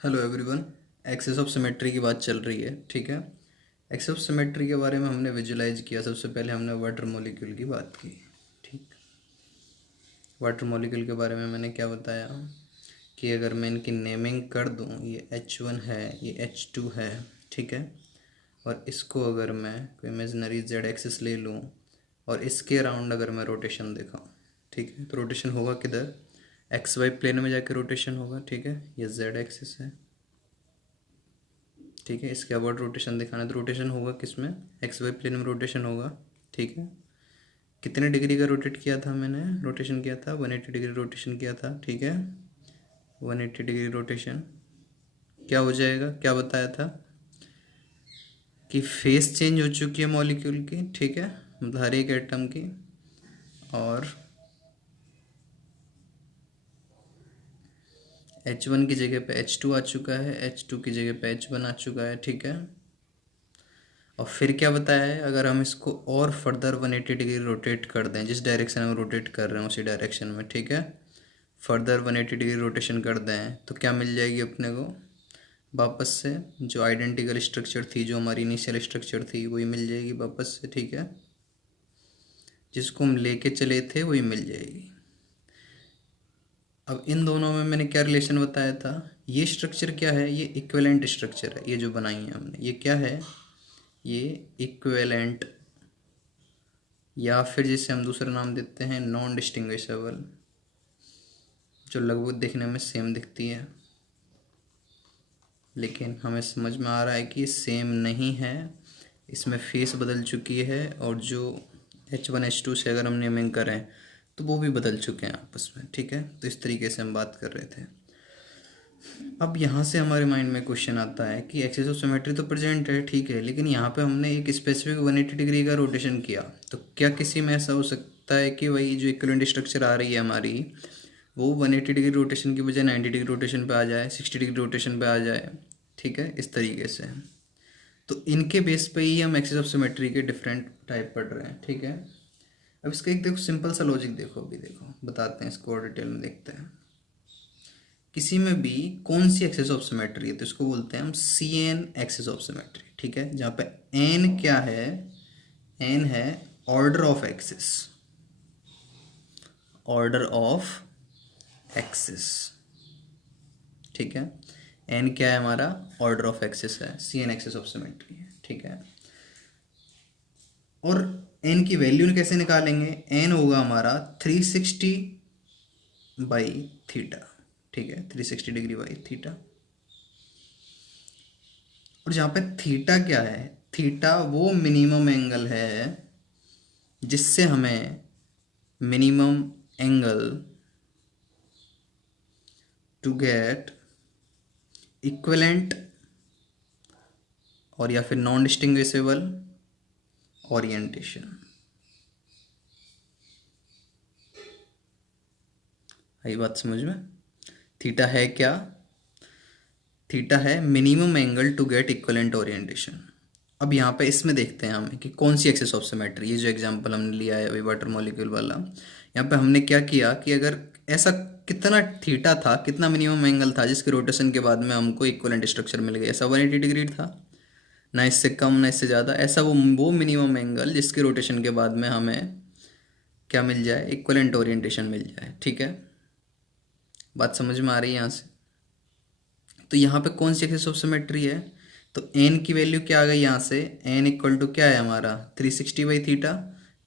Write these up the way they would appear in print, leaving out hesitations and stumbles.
Hello everyone. Axis of symmetry की बात चल रही है, ठीक है। एक्सेस ऑफ सिमेट्री के बारे में हमने विजुलाइज किया। सबसे पहले हमने वाटर मॉलिक्यूल की बात की, ठीक। वाटर मॉलिक्यूल के बारे में मैंने क्या बताया कि अगर मैं इनकी नेमिंग कर दूं, ये H1 है, ये H2 है, ठीक है। और इसको अगर मैं कोई इमेजिनरी जेड एक्सिस ले लूँ और इसके अराउंड अगर मैं रोटेशन दिखाऊँ, ठीक है, तो रोटेशन होगा किधर? एक्स वाई प्लेन में जाके रोटेशन होगा, ठीक है। ये जेड एक्सिस है, ठीक है। इसके अबाउट रोटेशन दिखाना है तो रोटेशन होगा किस में? एक्स वाई प्लेन में रोटेशन होगा, ठीक है। कितने डिग्री का रोटेट किया था मैंने? रोटेशन किया था 180 डिग्री रोटेशन किया था, ठीक है। 180 डिग्री रोटेशन क्या हो जाएगा, क्या बताया था कि फेस चेंज हो चुकी है मॉलिक्यूल की, ठीक है, मतलब हर एक एटम की। और H1 की जगह पे H2 आ चुका है, H2 की जगह पे H1 आ चुका है, ठीक है। और फिर क्या बताया है, अगर हम इसको और फर्दर 180 डिग्री रोटेट कर दें, जिस डायरेक्शन में रोटेट कर रहे हैं उसी डायरेक्शन में, ठीक है, फर्दर 180 डिग्री रोटेशन कर दें तो क्या मिल जाएगी अपने को? वापस से जो आइडेंटिकल स्ट्रक्चर थी, जो हमारी इनिशियल स्ट्रक्चर थी, वही मिल जाएगी वापस से, ठीक है। जिसको हम लेके चले थे वही मिल जाएगी। अब इन दोनों में मैंने क्या रिलेशन बताया था? ये स्ट्रक्चर क्या है? ये इक्विवेलेंट स्ट्रक्चर है। ये जो बनाई है हमने, ये क्या है? ये इक्विवेलेंट, या फिर जिसे हम दूसरा नाम देते हैं नॉन डिस्टिंग्विशेबल, जो लगभग देखने में सेम दिखती है लेकिन हमें समझ में आ रहा है कि सेम नहीं है, इसमें फेस बदल चुकी है। और जो H1 H2 से अगर हम नेमिंग करें तो वो भी बदल चुके हैं आपस में, ठीक है। तो इस तरीके से हम बात कर रहे थे। अब यहाँ से हमारे माइंड में क्वेश्चन आता है कि एक्सिस ऑफ सिमेट्री तो प्रेजेंट है, ठीक है, लेकिन यहाँ पे हमने एक स्पेसिफिक 180 डिग्री का रोटेशन किया, तो क्या किसी में ऐसा हो सकता है कि वही जो इक्विवेलेंट स्ट्रक्चर आ रही है हमारी, वो 180 डिग्री रोटेशन की बजाय 90 डिग्री रोटेशन पे आ जाए, 60 डिग्री रोटेशन पे आ जाए, ठीक है, इस तरीके से। तो इनके बेस पे ही हम एक्सिस ऑफ सिमेट्री के डिफरेंट टाइप पढ़ रहे हैं, ठीक है। अब इसका एक देखो सिंपल सा लॉजिक देखो, अभी देखो बताते हैं इसको और डिटेल में देखते हैं। किसी में भी कौन सी एक्सिस ऑफ सिमेट्री है तो इसको बोलते हैं हम CN एक्सिस ऑफ सिमेट्री, ठीक है। जहाँ पे N क्या है? N है order of axis, order of axis, ठीक है। N क्या है हमारा? ऑर्डर ऑफ एक्सिस है, CN एक्सिस ऑफ सिमेट्री है, ठीक है। और N की वैल्यू कैसे निकालेंगे? N होगा हमारा 360 बाई थीटा, ठीक है, 360 डिग्री बाई थीटा। और जहाँ पे थीटा क्या है? थीटा वो मिनिमम एंगल है जिससे हमें minimum angle to get equivalent और या फिर नॉन डिस्टिंग्विशेबल ओरिएंटेशन। आई बात समझ में? थीटा है क्या? थीटा है minimum angle to get equivalent orientation. अब यहाँ पे इसमें देखते हैं हम कि कौन सी एक्सिस ऑफ सिमेट्री, ये जो एग्जांपल हमने लिया है अभी वाटर मॉलिक्यूल वाला, यहाँ पे हमने क्या किया कि अगर ऐसा कितना थीटा था, कितना मिनिमम एंगल था जिसके रोटेशन के बाद में हमको इक्विवेलेंट स्ट्रक्चर मिल गया? ऐसा 180 डिग्री था, ना इससे कम ना इससे ज़्यादा। ऐसा वो मिनिमम एंगल जिसके रोटेशन के बाद में हमें क्या मिल जाए? इक्विवेलेंट ओरिएंटेशन मिल जाए, ठीक है। बात समझ में आ रही है यहाँ से? तो यहाँ पे कौन सी एक्सिस ऑफ सिमेट्री है? तो एन की वैल्यू क्या आ गई यहाँ से? एन इक्वल टू क्या है हमारा? 360 बाई थीटा।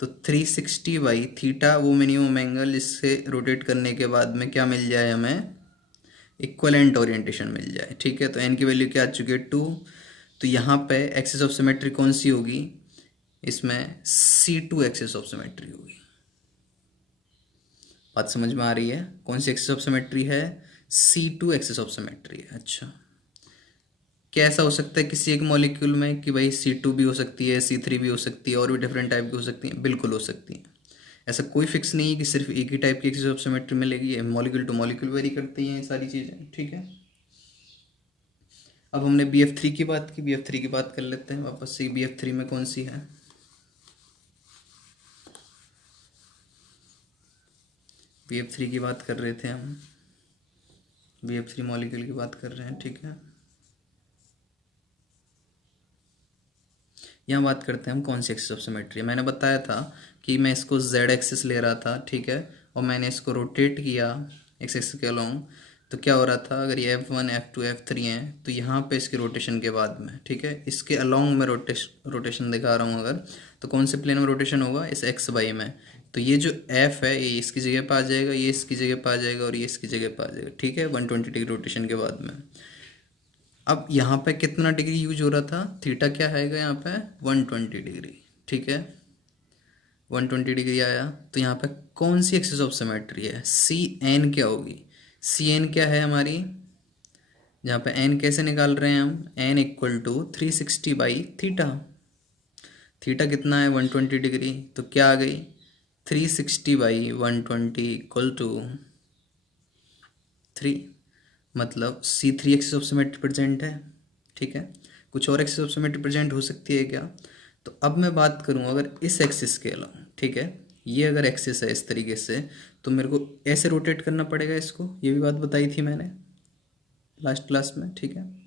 तो 360 बाई थीटा वो मिनिमम एंगल जिससे रोटेट करने के बाद में क्या मिल जाए हमें? इक्वलेंट ओरिएंटेशन मिल जाए, ठीक है। तो एन की वैल्यू क्या आ चुकी है? 2। तो यहाँ पे एक्सिस ऑफ सिमेट्री कौन सी होगी? इसमें C2 एक्सिस ऑफ सिमेट्री होगी। बात समझ में आ रही है? कौन सी एक्सिस ऑफ सिमेट्री है? C2 एक्सिस ऑफ सिमेट्री है। अच्छा, क्या ऐसा हो सकता है किसी एक मॉलिक्यूल में कि भाई C2 भी हो सकती है, C3 भी हो सकती है, और भी डिफरेंट टाइप की हो सकती है? बिल्कुल हो सकती है। ऐसा कोई फिक्स नहीं है कि सिर्फ एक ही टाइप की एक्सिस ऑफ सिमेट्री मिलेगी। मॉलिक्यूल टू मॉलिक्यूल वेरी करती हैं ये सारी चीज़ें, ठीक है। अब हमने BF3 की बात की, BF3 की बात कर लेते हैं वापस से। BF3 में कौन सी है? BF3 की बात कर रहे थे हम। BF3 मॉलिक्यूल की बात कर रहे हैं, ठीक है। यहाँ बात करते हैं हम कौन सी एक्सिस ऑफ सिमेट्री। मैंने बताया था कि मैं इसको z एक्सिस ले रहा था, ठीक है, और मैंने इसको रोटेट किया एक्स एक्सिस के अलोंग। तो क्या हो रहा था, अगर ये F1 F2 F3 हैं तो यहाँ पे इसके रोटेशन के बाद में, ठीक है, इसके अलोंग में रोटेशन दिखा रहा हूँ अगर, तो कौन से प्लेन में रोटेशन होगा, इस एक्स वाई में। तो ये जो F है ये इसकी जगह पर आ जाएगा, ये इसकी जगह पर आ जाएगा और ये इसकी जगह पर आ जाएगा, ठीक है, 120 डिग्री रोटेशन के बाद में। अब यहाँ पे कितना डिग्री यूज हो रहा था, थीटा क्या आएगा यहाँ पे, 120 डिग्री, ठीक है, 120 डिग्री आया। तो यहाँ पे कौन सी एक्सिस ऑफ सिमेट्री है, सी एन क्या होगी, सी एन क्या है हमारी, जहाँ पे एन कैसे निकाल रहे हैं हम, n equal to 360 by theta. Theta कितना है, 120 डिग्री, तो क्या आ गई, 360 बाई 120 इक्वल टू 3, मतलब C3 axis of symmetry present है, ठीक है। कुछ और एक्सिस ऑफ सिमेट्री प्रेजेंट हो सकती है क्या। तो अब मैं बात करूं अगर इस एक्सिस के अलावा, ठीक है, ये अगर एक्सिस है इस तरीके से, तो मेरे को ऐसे रोटेट करना पड़ेगा इसको, ये भी बात बताई थी मैंने लास्ट क्लास में, ठीक है।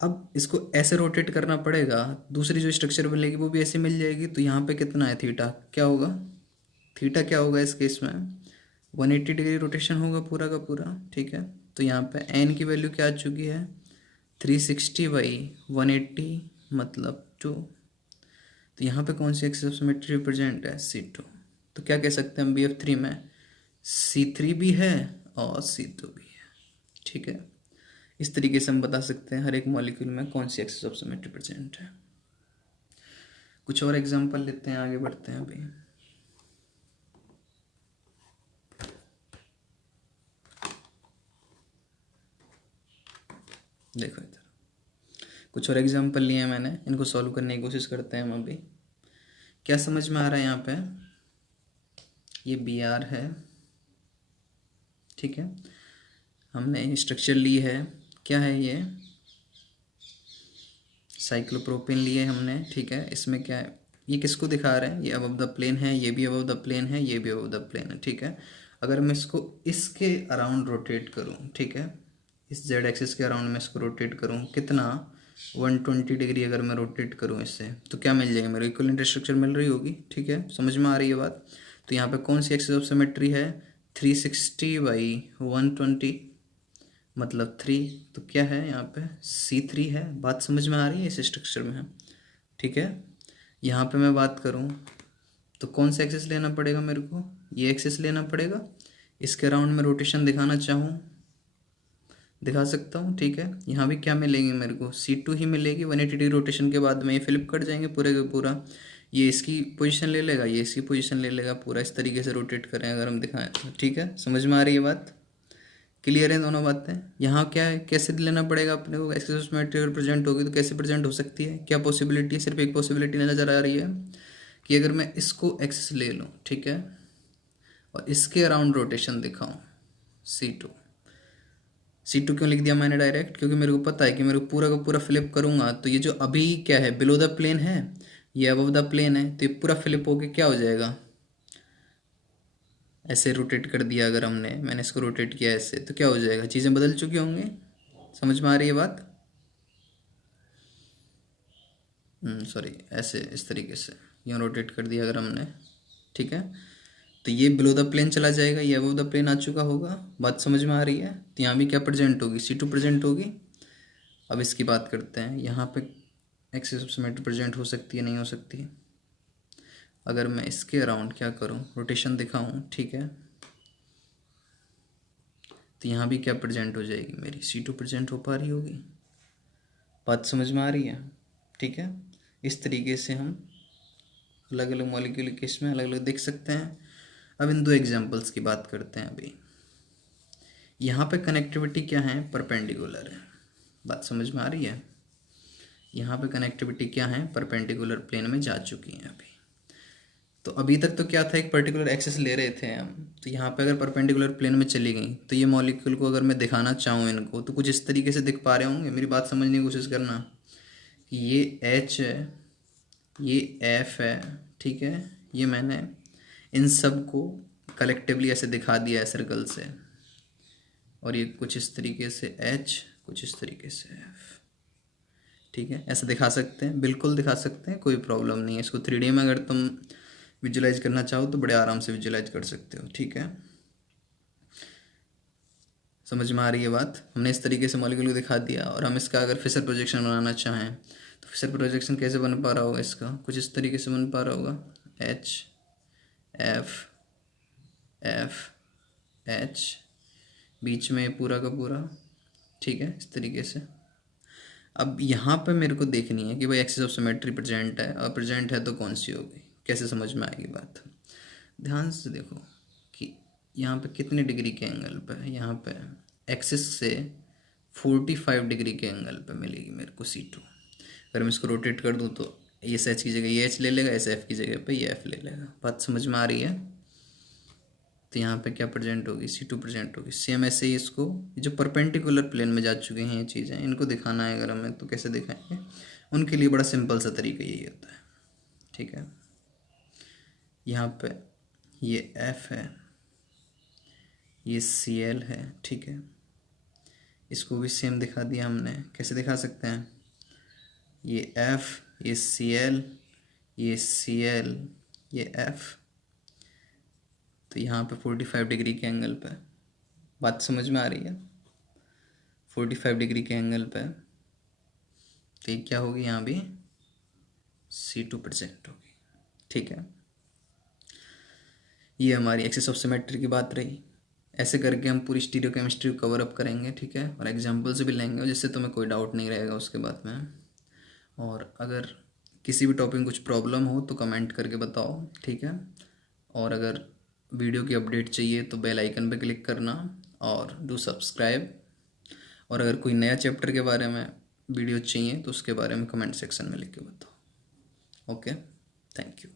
अब इसको ऐसे रोटेट करना पड़ेगा, दूसरी जो स्ट्रक्चर मिलेगी वो भी ऐसे मिल जाएगी। तो यहाँ पे कितना है थीटा, क्या होगा, थीटा क्या होगा इस केस में, 180 डिग्री रोटेशन होगा पूरा का पूरा, ठीक है। तो यहाँ पे एन की वैल्यू क्या आ चुकी है, 360 बाई 180 मतलब 2। तो यहाँ पे कौन सी एक्सिस ऑफ सिमेट्री रिप्रेजेंट है, C2। तो क्या कह सकते हैं हम BF3 में, C3 भी है और C2 भी है, ठीक है। इस तरीके से हम बता सकते हैं हर एक मॉलिक्यूल में कौन सी एक्सिस ऑफ सिमेट्री प्रेजेंट है। कुछ और एग्जांपल लेते हैं, आगे बढ़ते हैं अभी। देखो इधर कुछ और एग्जांपल लिए हैं मैंने, इनको सॉल्व करने की कोशिश करते हैं हम अभी। क्या समझ में आ रहा है यहाँ पे, ये Br है, ठीक है, हमने स्ट्रक्चर ली है, क्या है ये, साइक्लोप्रोपेन लिए हमने, ठीक है। इसमें क्या है, ये किसको दिखा रहे हैं, ये अबव द प्लेन है, ये भी अबव द प्लेन है, ये भी अबव द प्लेन है, ठीक है। अगर मैं इसको इसके अराउंड रोटेट करूँ, ठीक है, इस जेड एक्सिस के अराउंड में इसको रोटेट करूँ, कितना, 120 डिग्री अगर मैं रोटेट करूँ इससे, तो क्या मिल जाएगा मेरे को, इक्विवेलेंट स्ट्रक्चर मिल रही होगी, ठीक है, समझ में आ रही है बात। तो यहाँ पे कौन सी एक्सिस ऑफ सिमेट्री है, 360 बाई 120 मतलब 3। तो क्या है यहाँ पे, C3 है, बात समझ में आ रही है, इस स्ट्रक्चर में है, ठीक है। यहाँ पे मैं बात करूँ तो कौन सा एक्सिस लेना पड़ेगा मेरे को, ये एक्सिस लेना पड़ेगा। इसके अराउंड में रोटेशन दिखाना चाहूँ दिखा सकता हूँ, ठीक है। यहाँ भी क्या मिलेगी मेरे को, C2 ही मिलेगी, 180 डिग्री रोटेशन के बाद में ये फ्लिप कर जाएंगे पूरे का पूरा, ये इसकी पोजीशन ले लेगा, ये इसकी पोजीशन ले लेगा, पूरा इस तरीके से रोटेट करें अगर हम दिखाएं तो, ठीक है, समझ में आ रही है बात, क्लियर है दोनों बातें। यहाँ क्या है, कैसे लेना पड़ेगा अपने को, एक्सिस ऑफ सिमेट्री अगर प्रेजेंट होगी तो कैसे प्रेजेंट हो सकती है, क्या पॉसिबिलिटी है, सिर्फ एक पॉसिबिलिटी नज़र आ रही है कि अगर मैं इसको एक्सिस ले लूँ, ठीक है, और इसके अराउंड रोटेशन दिखाऊँ, C2 क्यों लिख दिया मैंने डायरेक्ट, क्योंकि मेरे को पता है कि मेरे को पूरा का पूरा फ्लिप करूँगा तो ये जो अभी क्या है, बिलो द प्लेन है, ये अबव द प्लेन है, तो ये पूरा फ्लिप होके क्या हो जाएगा, ऐसे रोटेट कर दिया अगर मैंने इसको रोटेट किया ऐसे, तो क्या हो जाएगा, चीज़ें बदल चुकी होंगी, समझ में आ रही है बात। सॉरी, ऐसे इस तरीके से यूँ रोटेट कर दिया अगर हमने, ठीक है, तो ये बिलो द प्लेन चला जाएगा, ये अबव द प्लेन आ चुका होगा, बात समझ में आ रही है। तो यहाँ भी क्या प्रेजेंट होगी, C2 प्रेजेंट होगी। अब इसकी बात करते हैं, यहाँ पे एक्सिस ऑफ सिमेट्री प्रेजेंट हो सकती है, नहीं हो सकती है। अगर मैं इसके अराउंड क्या करूँ, रोटेशन दिखाऊँ, ठीक है, तो यहाँ भी क्या प्रेजेंट हो जाएगी मेरी, C2 प्रेजेंट हो पा रही होगी, बात समझ में आ रही है, ठीक है। इस तरीके से हम अलग अलग मॉलिक्यूल केस में अलग अलग देख सकते हैं। अब इन दो एग्जांपल्स की बात करते हैं अभी। यहाँ पे कनेक्टिविटी क्या है, परपेंडिकुलर है, बात समझ में आ रही है। यहाँ पे कनेक्टिविटी क्या है, परपेंडिकुलर प्लेन में जा चुकी है अभी। तो अभी तक तो क्या था, एक पर्टिकुलर एक्सिस ले रहे थे हम, तो यहाँ पे अगर परपेंडिकुलर प्लेन में चली गई तो ये मॉलिक्यूल को अगर मैं दिखाना चाहूँ इनको, तो कुछ इस तरीके से दिख पा रहे होंगे, मेरी बात समझने की कोशिश करना। ये H है, ये F है, ठीक है, ये मैंने इन सब को कलेक्टिवली ऐसे दिखा दिया है सर्कल से, और ये कुछ इस तरीके से H, कुछ इस तरीके से F। ठीक है, ऐसे दिखा सकते हैं, बिल्कुल दिखा सकते हैं, कोई प्रॉब्लम नहीं है। इसको 3D में अगर तुम विजुलाइज करना चाहो तो बड़े आराम से विजुलाइज कर सकते हो। ठीक है, समझ में आ रही है बात? हमने इस तरीके से मॉलिक्यूल को दिखा दिया। और हम इसका अगर फिशर प्रोजेक्शन बनाना चाहें तो फिशर प्रोजेक्शन कैसे बन पा रहा होगा? इसका कुछ इस तरीके से बन पा रहा होगा, H F F H, बीच में पूरा का पूरा। ठीक है, इस तरीके से। अब यहाँ पे मेरे को देखनी है कि भाई एक्सिस ऑफ सिमेट्री प्रेजेंट है, और प्रेजेंट है तो कौन सी होगी, कैसे समझ में आएगी बात? ध्यान से देखो कि यहाँ पे कितने डिग्री के एंगल पे है। यहाँ पे एक्सिस से 45 डिग्री के एंगल पे मिलेगी मेरे को C2। अगर मैं इसको रोटेट कर दूँ तो इस H की जगह ये H ले लेगा, इस F की जगह पे ये F ले लेगा। बात समझ में आ रही है? तो यहाँ पे क्या प्रेजेंट होगी? C2 प्रेजेंट होगी। सेम ऐसे ही इसको, जो परपेंडिकुलर प्लेन में जा चुके हैं ये चीज़ें, इनको दिखाना है अगर हमें तो कैसे दिखाएंगे? उनके लिए बड़ा सिंपल सा तरीका यही होता है। ठीक है, यहाँ पे ये F है, ये Cl है। ठीक है, इसको भी सेम दिखा दिया हमने। कैसे दिखा सकते हैं? ये F, ये Cl, ये Cl, ये F। तो यहाँ पे 45 डिग्री के एंगल पे, बात समझ में आ रही है? 45 डिग्री के एंगल पे तो ये क्या होगी? यहाँ भी C2 प्रेजेंट होगी। ठीक है, ये हमारी एक्सिस ऑफ सिमेट्री की बात रही। ऐसे करके हम पूरी स्टीरियोकेमिस्ट्री को कवर अप करेंगे। ठीक है, और एग्जाम्पल से भी लेंगे जिससे तुम्हें कोई डाउट नहीं रहेगा उसके बाद में। और अगर किसी भी टॉपिक में कुछ प्रॉब्लम हो तो कमेंट करके बताओ। ठीक है, और अगर वीडियो की अपडेट चाहिए तो बेल आइकन पे क्लिक करना और डू सब्सक्राइब। और अगर कोई नया चैप्टर के बारे में वीडियो चाहिए तो उसके बारे में कमेंट सेक्शन में लिख के बताओ। Okay, thank you.